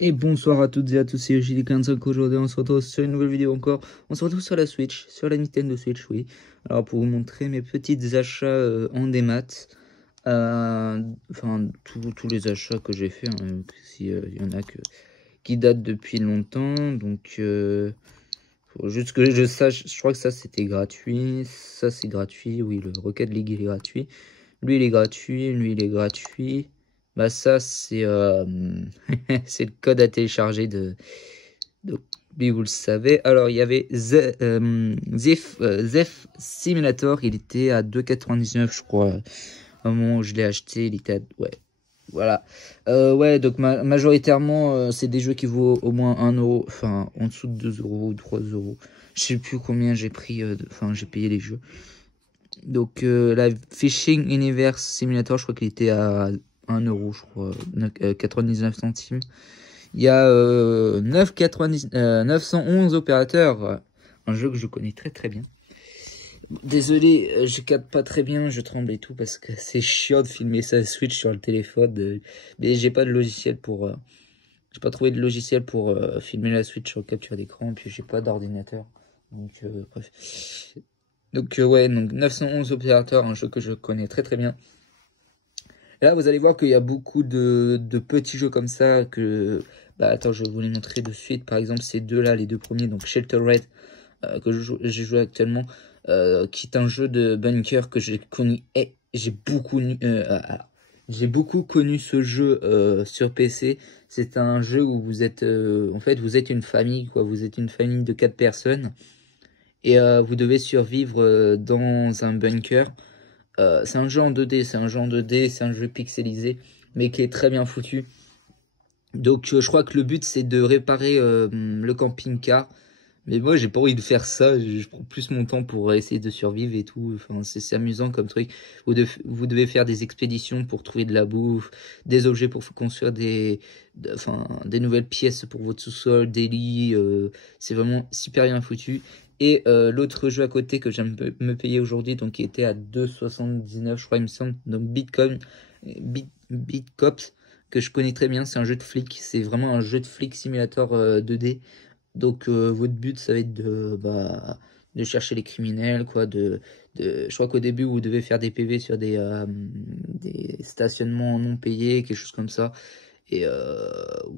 Et bonsoir à toutes et à tous, c'est JD45. Aujourd'hui, on se retrouve sur une nouvelle vidéo encore. On se retrouve sur la Switch, sur la Nintendo Switch, oui. Alors, pour vous montrer mes petits achats en démat. Enfin, tous les achats que j'ai fait, hein, si, il y en a qui datent depuis longtemps. Donc, faut juste que je sache. Je crois que ça, c'était gratuit. Ça, c'est gratuit. Oui, le Rocket League, il est gratuit. Lui, il est gratuit. Lui, il est gratuit. Bah ça, c'est c'est le code à télécharger de oui, vous le savez. Alors, il y avait Zef Simulator. Il était à 2,99 je crois. Au moment où je l'ai acheté, il était à... Ouais, voilà. Ouais, donc majoritairement, c'est des jeux qui vaut au moins 1 euro. Enfin, en dessous de 2 euros ou 3 euros. Je sais plus combien j'ai pris. Enfin, j'ai payé les jeux. Donc, la Fishing Universe Simulator, je crois qu'il était à 1 euro, je crois. 99 centimes. Il y a 911 opérateurs. Un jeu que je connais très très bien. Désolé, je capte pas très bien, je tremble et tout parce que c'est chiant de filmer sa Switch sur le téléphone. Mais j'ai pas de logiciel pour. J'ai pas trouvé de logiciel pour filmer la Switch sur capture d'écran. Puis j'ai pas d'ordinateur. Donc bref. Donc ouais, donc 911 opérateurs, un jeu que je connais très très bien. Et là, vous allez voir qu'il y a beaucoup de petits jeux comme ça que... Bah attends, je vais vous les montrer de suite. Par exemple, ces deux-là, les deux premiers, donc Shelter Red, que j'ai joué actuellement, qui est un jeu de bunker que j'ai connu... Et j'ai beaucoup connu ce jeu sur PC. C'est un jeu où vous êtes... en fait, vous êtes une famille, quoi. Vous êtes une famille de 4 personnes. Et vous devez survivre dans un bunker. C'est un jeu en 2D, c'est un jeu pixelisé, mais qui est très bien foutu. Donc je crois que le but c'est de réparer le camping-car. Mais moi j'ai pas envie de faire ça, je prends plus mon temps pour essayer de survivre et tout. Enfin, c'est amusant comme truc. Vous devez faire des expéditions pour trouver de la bouffe, des objets pour construire des nouvelles pièces pour votre sous-sol, des lits. C'est vraiment super bien foutu. Et l'autre jeu à côté que j'aime me payer aujourd'hui, donc qui était à 2,79 je crois il me semble, donc Bitcops, que je connais très bien, c'est un jeu de flic, c'est vraiment un jeu de flic simulator 2D. Donc votre but ça va être de chercher les criminels, quoi, je crois qu'au début vous devez faire des PV sur des stationnements non payés, quelque chose comme ça. Et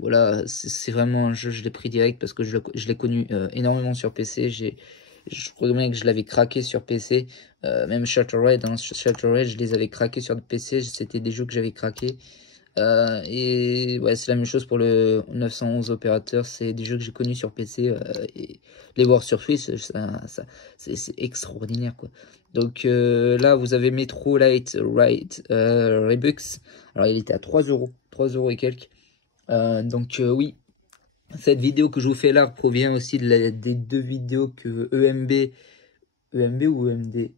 voilà, c'est vraiment un jeu, je l'ai pris direct parce que je l'ai connu énormément sur PC. Je crois même que je l'avais craqué sur PC. Même Shelter Red, hein, Shelter Red, je les avais craqués sur PC. C'était des jeux que j'avais craqués. Et ouais, c'est la même chose pour le 911 opérateur. C'est des jeux que j'ai connus sur PC. Et les voir sur Switch, c'est extraordinaire, quoi. Donc là, vous avez Metro Light Right Redux. Alors, il était à 3 euros. 3 euros et quelques. Donc oui, cette vidéo que je vous fais là provient aussi des deux vidéos que EMB ou EMD?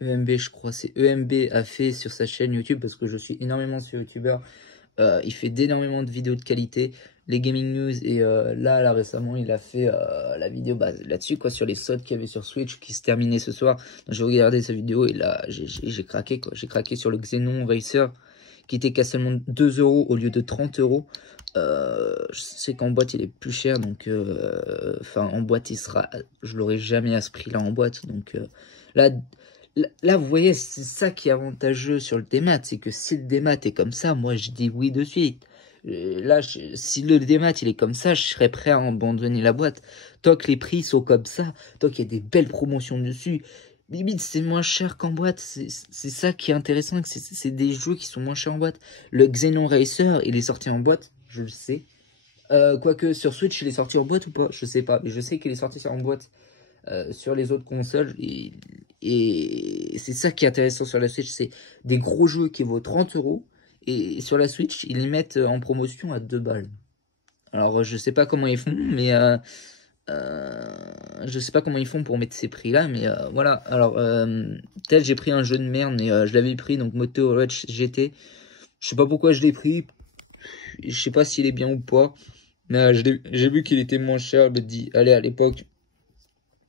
EMB, je crois, c'est EMB a fait sur sa chaîne YouTube parce que je suis énormément sur YouTubeur. Il fait d'énormément de vidéos de qualité, les gaming news, et là récemment il a fait la vidéo là-dessus, quoi, sur les soldes qu'il y avait sur Switch qui se terminaient ce soir. Donc j'ai regardé sa vidéo et là j'ai craqué, quoi. J'ai craqué sur le Xenon Racer qui était qu'à seulement 2 euros au lieu de 30 euros. Je sais qu'en boîte il est plus cher, donc enfin en boîte il sera, je l'aurai jamais à ce prix là en boîte, donc là là, vous voyez, c'est ça qui est avantageux sur le démat, c'est que si le démat est comme ça, moi je dis oui de suite. Là, si le démat il est comme ça, je serais prêt à abandonner la boîte. Tant que les prix sont comme ça, tant qu'il y a des belles promotions dessus, limite c'est moins cher qu'en boîte. C'est ça qui est intéressant, c'est des jeux qui sont moins chers en boîte. Le Xenon Racer, il est sorti en boîte, je le sais. Quoique sur Switch, il est sorti en boîte ou pas, je sais pas, mais je sais qu'il est sorti en boîte. Sur les autres consoles, et c'est ça qui est intéressant sur la Switch, c'est des gros jeux qui vaut 30 euros, et sur la Switch ils les mettent en promotion à 2 balles. Alors je sais pas comment ils font, mais je sais pas comment ils font pour mettre ces prix là, mais voilà. Alors tel j'ai pris un jeu de merde, mais je l'avais pris, donc Moto Rush GT, je sais pas pourquoi je l'ai pris, je sais pas s'il est bien ou pas, mais j'ai vu qu'il était moins cher, je me dis allez, à l'époque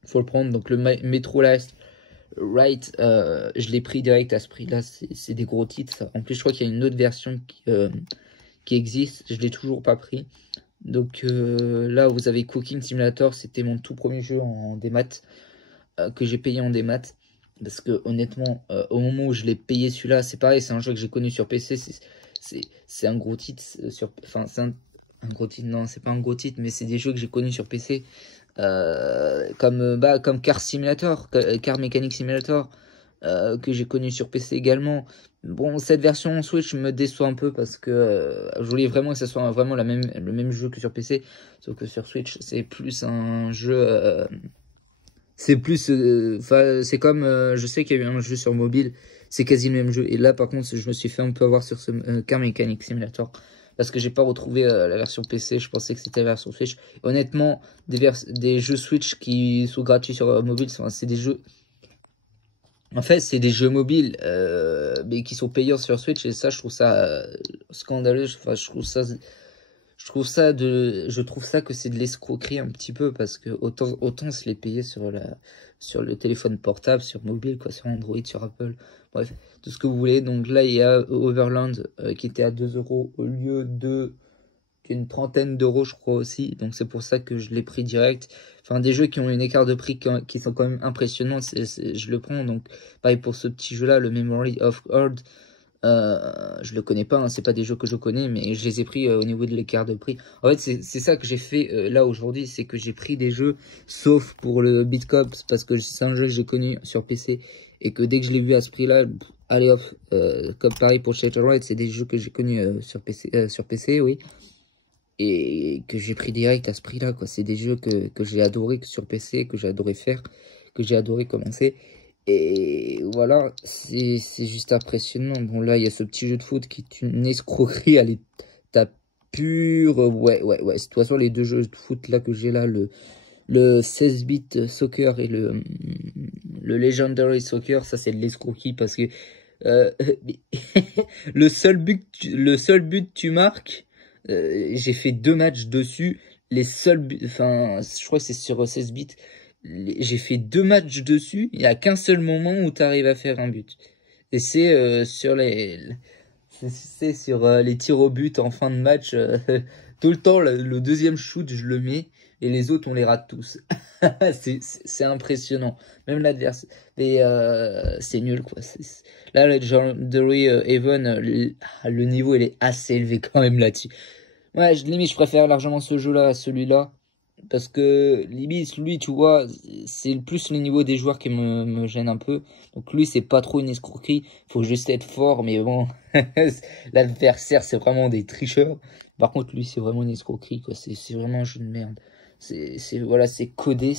faut le prendre. Donc le Metro Last Right, je l'ai pris direct à ce prix là, c'est des gros titres ça. En plus je crois qu'il y a une autre version qui existe, je l'ai toujours pas pris. Donc là, vous avez Cooking Simulator, c'était mon tout premier jeu en démat, que j'ai payé en démat. Parce que honnêtement, au moment où je l'ai payé celui-là, c'est pareil, c'est un jeu que j'ai connu sur PC, c'est un gros titre, enfin c'est un gros titre, non c'est pas un gros titre, mais c'est des jeux que j'ai connus sur PC, comme Car Simulator, Car Mechanic Simulator, que j'ai connu sur PC également. Bon, cette version Switch me déçoit un peu parce que je voulais vraiment que ce soit vraiment le même jeu que sur PC, sauf que sur Switch c'est plus un jeu, c'est plus, c'est comme, je sais qu'il y a eu un jeu sur mobile, c'est quasi le même jeu. Et là, par contre, je me suis fait un peu avoir sur ce Car Mechanic Simulator. Parce que j'ai pas retrouvé la version PC, je pensais que c'était la version Switch. Honnêtement, des jeux Switch qui sont gratuits sur mobile, c'est des jeux... En fait, c'est des jeux mobiles, mais qui sont payants sur Switch. Et ça, je trouve ça scandaleux. Enfin, je trouve ça que c'est de l'escroquerie un petit peu parce que autant se les payer sur le téléphone portable, sur mobile, quoi, sur Android, sur Apple, bref, tout ce que vous voulez. Donc là, il y a Overland qui était à 2 € au lieu de une trentaine d'euros, je crois aussi. Donc c'est pour ça que je l'ai pris direct. Enfin, des jeux qui ont un écart de prix qui sont quand même impressionnants, je le prends. Donc pareil pour ce petit jeu-là, le Memory of Horde. Je le connais pas, hein, c'est pas des jeux que je connais, mais je les ai pris au niveau de l'écart de prix. En fait, c'est ça que j'ai fait là aujourd'hui, c'est que j'ai pris des jeux, sauf pour le Beat Cops, parce que c'est un jeu que j'ai connu sur PC, et que dès que je l'ai vu à ce prix-là, allez hop, comme pareil pour Shattered, c'est des jeux que j'ai connus sur PC, oui, et que j'ai pris direct à ce prix-là, quoi. C'est des jeux que j'ai adoré sur PC, que j'ai adoré faire, que j'ai adoré commencer. Et voilà, c'est juste impressionnant. Bon, là, il y a ce petit jeu de foot qui est une escroquerie à l'état pur. Ouais. De toute façon, les deux jeux de foot là que j'ai là, le 16-bit soccer et le Legendary Soccer, ça c'est de l'escroquerie parce que euh, le seul but tu marques, j'ai fait 2 matchs dessus. Les seuls buts, enfin, je crois que c'est sur 16 bits. J'ai fait 2 matchs dessus. Il n'y a qu'un seul moment où tu arrives à faire un but. Et c'est sur c'est sur les tirs au but en fin de match. Tout le temps, le deuxième shoot, je le mets. Et les autres, on les rate tous. C'est impressionnant. Même l'adversaire. Mais c'est nul, quoi. Là, le Legendary Haven, le niveau, il est assez élevé quand même là-dessus. Ouais, limite, je préfère largement ce jeu-là à celui-là. Parce que, limite, lui, tu vois, c'est plus le niveau des joueurs qui me gêne un peu. Donc lui, c'est pas trop une escroquerie. Faut juste être fort, mais bon. L'adversaire, c'est vraiment des tricheurs. Par contre, lui, c'est vraiment une escroquerie, quoi. C'est vraiment un jeu de merde. Voilà, c'est codé.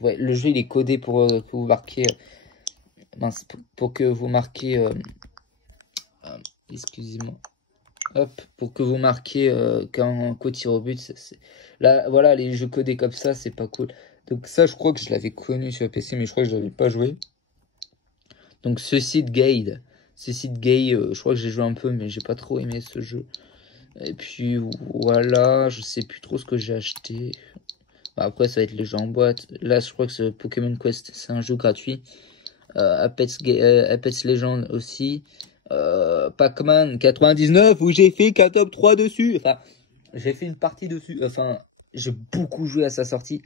Ouais, le jeu, il est codé pour que vous marquiez... mince, pour que vous marquiez... excusez-moi. Hop, pour que vous marquiez qu'un coup tir au but. Là, voilà, les jeux codés comme ça, c'est pas cool. Donc ça, je crois que je l'avais connu sur PC, mais je crois que je l'avais pas joué. Donc Suicide Gate, je crois que j'ai joué un peu, mais j'ai pas trop aimé ce jeu. Et puis voilà, je sais plus trop ce que j'ai acheté. Bah, après, ça va être les jeux en boîte. Là, je crois que ce Pokémon Quest, c'est un jeu gratuit. Apex Legends aussi. Pac-Man 99 où j'ai fait qu'un top 3 dessus. Enfin, j'ai fait une partie dessus. Enfin, j'ai beaucoup joué à sa sortie.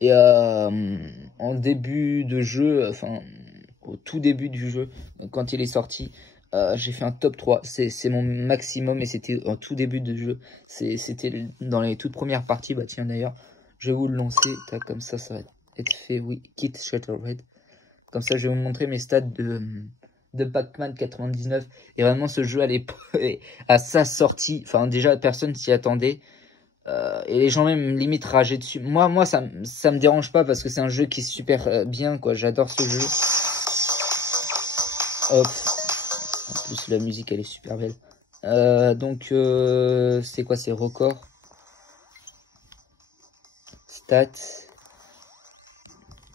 Et en début de jeu, enfin, au tout début du jeu, quand il est sorti, j'ai fait un top 3. C'est mon maximum et c'était en tout début de jeu. C'était dans les toutes premières parties. Bah tiens, d'ailleurs, je vais vous le lancer. Comme ça va être fait. Oui, Kit Shattered. Comme ça, je vais vous montrer mes stats de Pac-Man 99. Et vraiment, ce jeu à sa sortie, enfin déjà, personne s'y attendait. Et les gens même limite rageaient dessus. Moi ça me dérange pas parce que c'est un jeu qui est super bien, quoi. J'adore ce jeu. Hop. En plus, la musique, elle est super belle. Donc, c'est quoi? C'est record. Stats.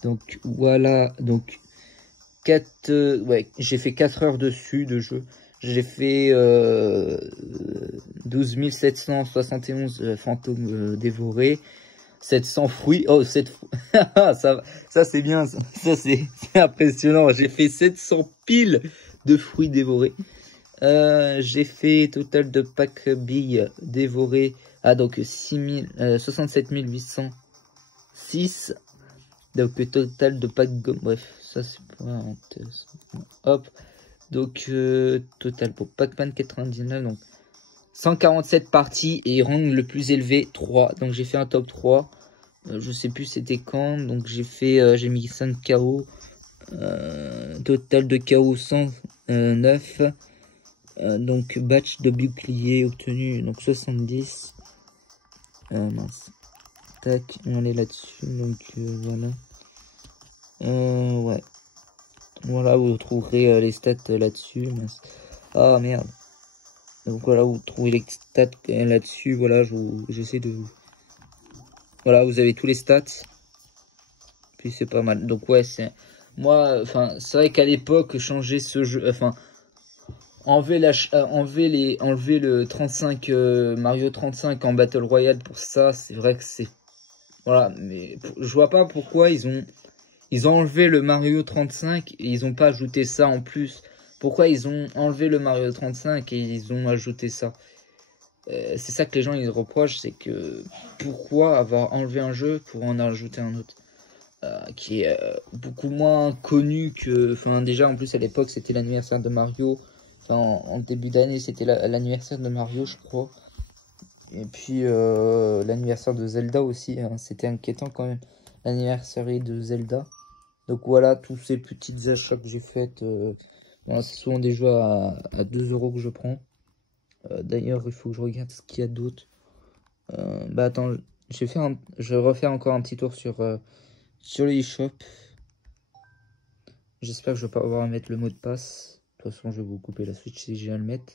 Donc, voilà. Donc, ouais, j'ai fait 4 heures dessus de jeu. J'ai fait 12 771 fantômes dévorés. 700 fruits. Oh, 7 ça c'est bien. Ça c'est impressionnant. J'ai fait 700 piles de fruits dévorés. J'ai fait total de packs billes dévorés. Ah, donc 67 806. Donc total de packs gomme. Bref, ça c'est pas intéressant. Hop. Donc total pour Pac-Man 99. Donc 147 parties et rang le plus élevé 3. Donc j'ai fait un top 3. Je sais plus c'était quand. Donc j'ai mis 5 KO. Total de KO 109. Donc batch de bouclier obtenu donc 70. Mince. Tac, on est là-dessus. Donc voilà. Ouais. Voilà, vous trouverez les stats là-dessus. Ah merde. Donc voilà, vous trouvez les stats là-dessus. Voilà, j'essaie de vous. Voilà, vous avez tous les stats. Puis c'est pas mal. Donc ouais, c'est moi. Enfin, c'est vrai qu'à l'époque, changer ce jeu. Enfin, enlever le 35 Mario 35 en Battle Royale pour ça, c'est vrai que c'est. Voilà, mais je vois pas pourquoi ils ont enlevé le Mario 35 et ils ont pas ajouté ça en plus. Pourquoi ils ont enlevé le Mario 35 et ils ont ajouté ça? C'est ça que les gens ils reprochent, c'est que pourquoi avoir enlevé un jeu pour en ajouter un autre qui est beaucoup moins connu que. Enfin, déjà en plus à l'époque c'était l'anniversaire de Mario. Enfin, en début d'année c'était l'anniversaire de Mario, je crois. Et puis l'anniversaire de Zelda aussi, hein, c'était inquiétant quand même. L'anniversaire de Zelda. Donc voilà, tous ces petits achats que j'ai faits. Voilà, c'est souvent des jeux à 2 euros que je prends. D'ailleurs, il faut que je regarde ce qu'il y a d'autre. Bah attends, je vais refaire encore un petit tour sur l'eShop. J'espère que je vais pas avoir à mettre le mot de passe. De toute façon, je vais vous couper la Switch si j'ai à le mettre.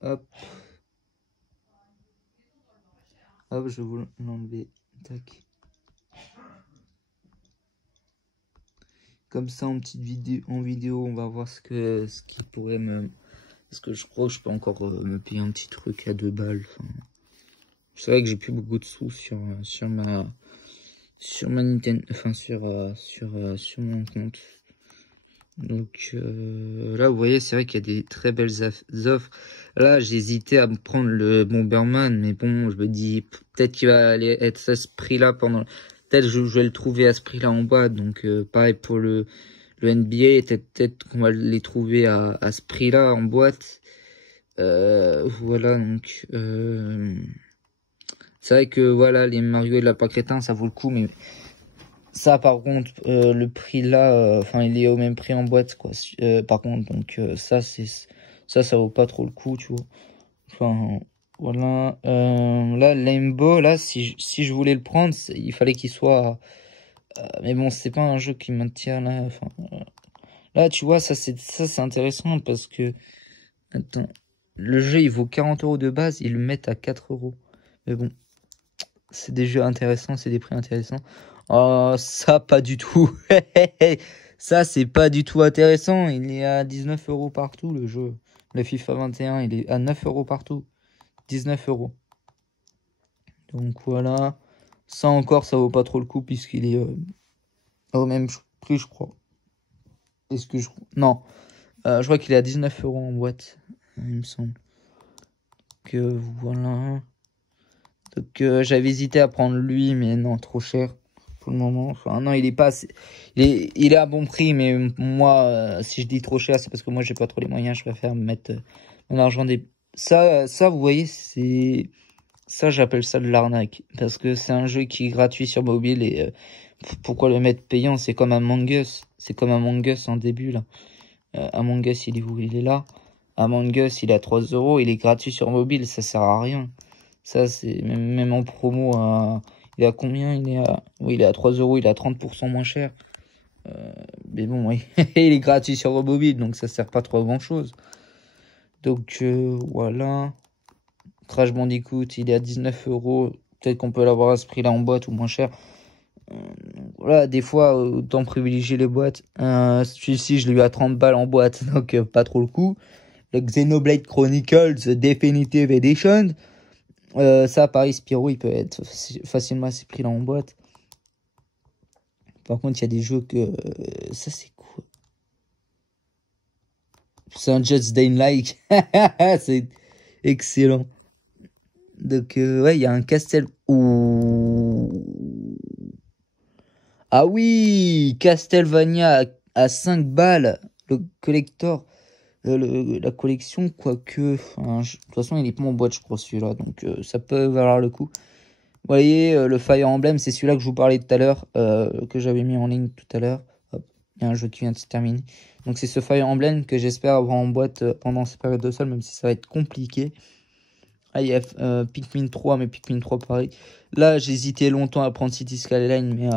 Hop. Hop, je vais vous l'enlever. Tac. Comme ça, en vidéo, on va voir ce qui pourrait me. Parce que je crois que je peux encore me payer un petit truc à 2 balles. Enfin, c'est vrai que j'ai plus beaucoup de sous sur ma Nintendo, enfin sur mon compte. Donc là, vous voyez, c'est vrai qu'il y a des très belles offres. Là, j'hésitais à me prendre le Bomberman, mais bon, je me dis peut-être qu'il va aller être à ce prix-là pendant. Peut-être je vais le trouver à ce prix-là en boîte. Donc pareil pour le NBA, peut-être qu'on va les trouver à ce prix-là en boîte. Voilà, donc c'est vrai que voilà, les Mario et le lapin crétin, ça vaut le coup, mais ça par contre, le prix là, enfin il est au même prix en boîte, quoi. Par contre, donc ça vaut pas trop le coup, tu vois. Enfin voilà, là Limbo, là si je voulais le prendre, il fallait qu'il soit. Mais bon, c'est pas un jeu qui maintient là. Enfin, là, tu vois, ça c'est intéressant parce que attends, le jeu il vaut 40 euros de base, ils le mettent à 4 euros. Mais bon, c'est des jeux intéressants, c'est des prix intéressants. Oh, ça pas du tout. Ça c'est pas du tout intéressant. Il est à 19 euros partout le jeu. Le FIFA 21, il est à 9 euros partout. 19 euros. Donc voilà. Ça encore, ça vaut pas trop le coup puisqu'il est au même prix, je crois. Est-ce que je. Non. Je crois qu'il est à 19 euros en boîte. Il me semble. Que voilà. Donc j'avais hésité à prendre lui, mais non, trop cher pour le moment. Enfin non, il est pas assez. Il est à bon prix, mais moi, si je dis trop cher, c'est parce que moi j'ai pas trop les moyens. Je préfère me mettre mon argent des. Ça, vous voyez, c'est ça, j'appelle ça de l'arnaque parce que c'est un jeu qui est gratuit sur mobile et pourquoi le mettre payant? C'est comme Among Us. C'est comme Among Us en début là. Among Us, il est où? Il est là. Among Us, il est à 3 euros. Il est gratuit sur mobile, ça sert à rien. Ça, c'est même en promo. Il est à combien? Oui, il est à 3 euros. Il est à 30% moins cher. Mais bon, oui. Il est gratuit sur mobile, donc ça sert pas trop à grand chose. Donc voilà. Crash Bandicoot, il est à 19 euros. Peut-être qu'on peut l'avoir à ce prix-là en boîte ou moins cher. Voilà, des fois, autant privilégier les boîtes. Celui-ci, je l'ai eu à 30 balles en boîte, donc pas trop le coup. Le Xenoblade Chronicles Definitive Edition. Ça, Paris Spyro, il peut être facilement à ces prix-là en boîte. Par contre, il y a des jeux que. Ça, c'est quoi? C'est un Just Dane-like. C'est excellent. Donc, ouais, il y a un Castel... Ouh. Ah oui, Castlevania à 5 balles. Le collector. La collection, quoique... Enfin, de toute façon, il est pas en boîte, je crois, celui-là. Donc, ça peut valoir le coup. Vous voyez, le Fire Emblem, c'est celui-là que je vous parlais tout à l'heure, que j'avais mis en ligne tout à l'heure. Hop, il y a un jeu qui vient de se terminer. Donc c'est ce Fire Emblem que j'espère avoir en boîte pendant cette période de solde, même si ça va être compliqué. Ah, il y a Pikmin 3, mais Pikmin 3 pareil. Là, j'ai hésité longtemps à prendre City Skyline, mais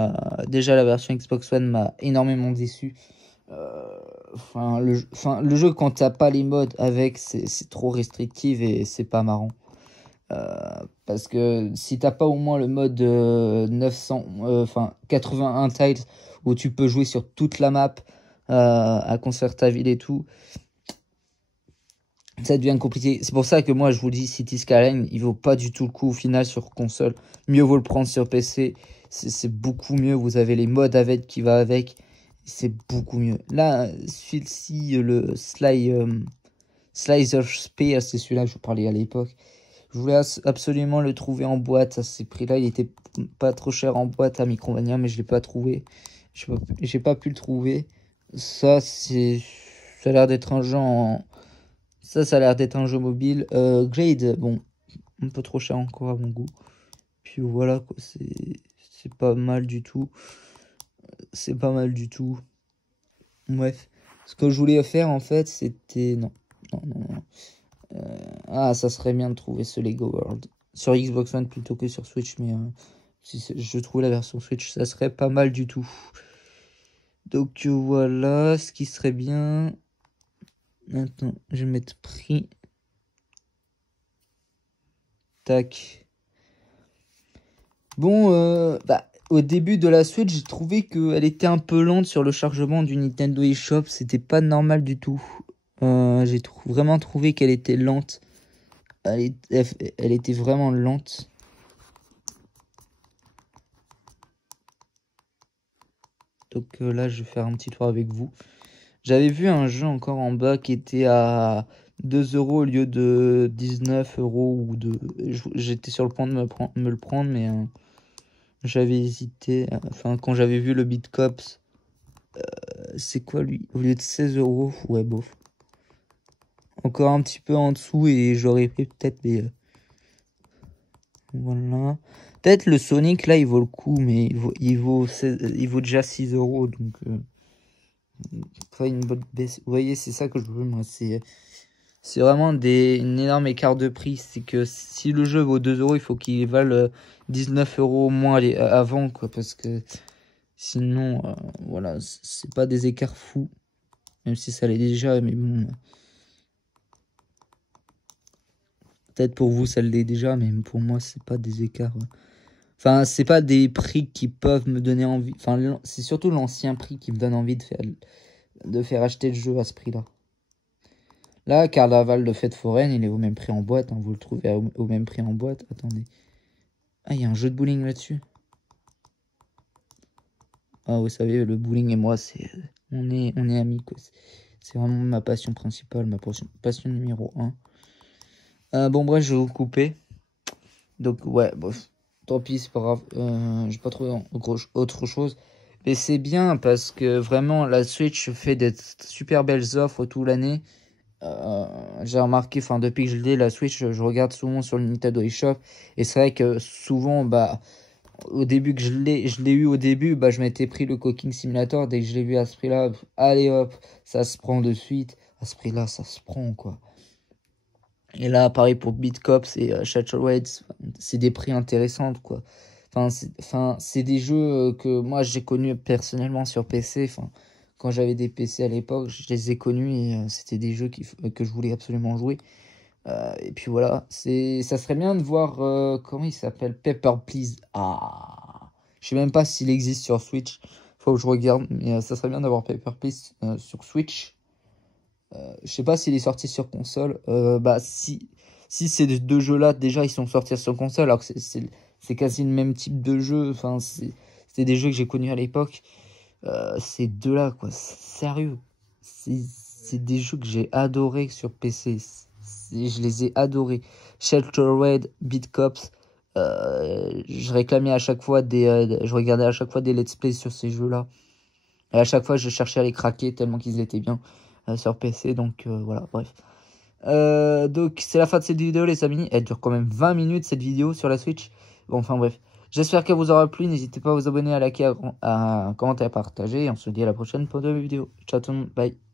déjà la version Xbox One m'a énormément déçu. Le jeu, quand t'as pas les modes avec, c'est trop restrictif et c'est pas marrant. Parce que si t'as pas au moins le mode 81 tiles où tu peux jouer sur toute la map à construire ta ville et tout, ça devient compliqué. C'est pour ça que moi je vous dis, City Skyline il vaut pas du tout le coup au final sur console. Mieux vaut le prendre sur PC, c'est beaucoup mieux. Vous avez les modes avec qui va avec, c'est beaucoup mieux. Là, celui-ci, le Slicer Spear, c'est celui-là que je vous parlais à l'époque. Je voulais absolument le trouver en boîte à ces prix-là. Il était pas trop cher en boîte à Micromania, mais je l'ai pas trouvé. J'ai pas pu le trouver. Ça, ça a l'air d'être un jeu ça a l'air d'être un jeu mobile. Glade, bon, un peu trop cher encore à mon goût. Puis voilà, quoi, c'est pas mal du tout. C'est pas mal du tout. Bref. Ce que je voulais faire, en fait, c'était... Non, non, non, non. Ça serait bien de trouver ce Lego World sur Xbox One plutôt que sur Switch, mais si je trouvais la version Switch, ça serait pas mal du tout. Donc voilà, ce qui serait bien. Attends, je vais mettre prix. Tac. Bon, au début de la Switch, j'ai trouvé qu'elle était un peu lente sur le chargement du Nintendo eShop. C'était pas normal du tout. J'ai vraiment trouvé qu'elle était lente. Elle était vraiment lente. Donc là, je vais faire un petit tour avec vous. J'avais vu un jeu encore en bas qui était à 2 € au lieu de 19 € ou de... J'étais sur le point de me le prendre, mais j'avais hésité. Enfin, quand j'avais vu le Beat Cops, c'est quoi lui? Au lieu de 16 €, ouais, bof. Encore un petit peu en dessous et j'aurais pris peut-être des... Voilà. Peut-être le Sonic, là, il vaut le coup, mais il vaut déjà 6 €, donc... Pas une bonne baisse. Vous voyez, c'est ça que je veux, moi. C'est vraiment une énorme écart de prix. C'est que si le jeu vaut 2 €, il faut qu'il vale 19 € au moins avant, quoi. Parce que sinon, voilà, c'est pas des écarts fous. Même si ça l'est déjà, mais bon. Peut-être pour vous, ça l'est déjà, mais pour moi, c'est pas des écarts. Enfin, c'est pas des prix qui peuvent me donner envie. Enfin, c'est surtout l'ancien prix qui me donne envie de faire acheter le jeu à ce prix-là. Là, Carnaval de fête foraine, il est au même prix en boîte. Vous le trouvez au même prix en boîte. Attendez. Ah, il y a un jeu de bowling là-dessus. Ah, vous savez, le bowling et moi, on est amis, quoi. C'est vraiment ma passion principale, ma passion numéro 1. Bon, bref, je vais vous couper. Donc, ouais, bof. Tant pis, c'est pas grave. J'ai pas trouvé autre chose. Mais c'est bien parce que vraiment, la Switch fait des super belles offres toute l'année. J'ai remarqué, enfin depuis que je l'ai, la Switch, je regarde souvent sur le Nintendo eShop et c'est vrai que souvent, au début que je l'ai eu au début, je m'étais pris le Cooking Simulator. Dès que je l'ai vu à ce prix-là, allez hop, ça se prend de suite. À ce prix-là, ça se prend, quoi. Et là, pareil pour Beat Cops et Shatterwades, c'est des prix intéressants, quoi. C'est des jeux que moi j'ai connus personnellement sur PC. Quand j'avais des PC à l'époque, je les ai connus et c'était des jeux que je voulais absolument jouer. Et puis voilà, ça serait bien de voir comment il s'appelle, Pepper Please. Ah, je sais même pas s'il existe sur Switch. Faut que je regarde, mais ça serait bien d'avoir Pepper Please sur Switch. Je sais pas s'il est sorti sur console. Si ces deux jeux-là déjà ils sont sortis sur console, alors que c'est quasi le même type de jeu. Enfin, c'était des jeux que j'ai connus à l'époque. Ces deux-là, quoi, sérieux. c'est des jeux que j'ai adoré sur PC. Je les ai adorés. Sheltered, Beat Cops. Je réclamais à chaque fois je regardais à chaque fois des let's play sur ces jeux-là. Et à chaque fois, je cherchais à les craquer tellement qu'ils étaient bien sur PC. Donc voilà, bref. Donc c'est la fin de cette vidéo les amis. Elle dure quand même 20 minutes cette vidéo sur la Switch. Bon, enfin bref. J'espère qu'elle vous aura plu. N'hésitez pas à vous abonner, à liker, à commenter, à partager. Et on se dit à la prochaine pour de nouvelles vidéos. Ciao tout le monde. Bye.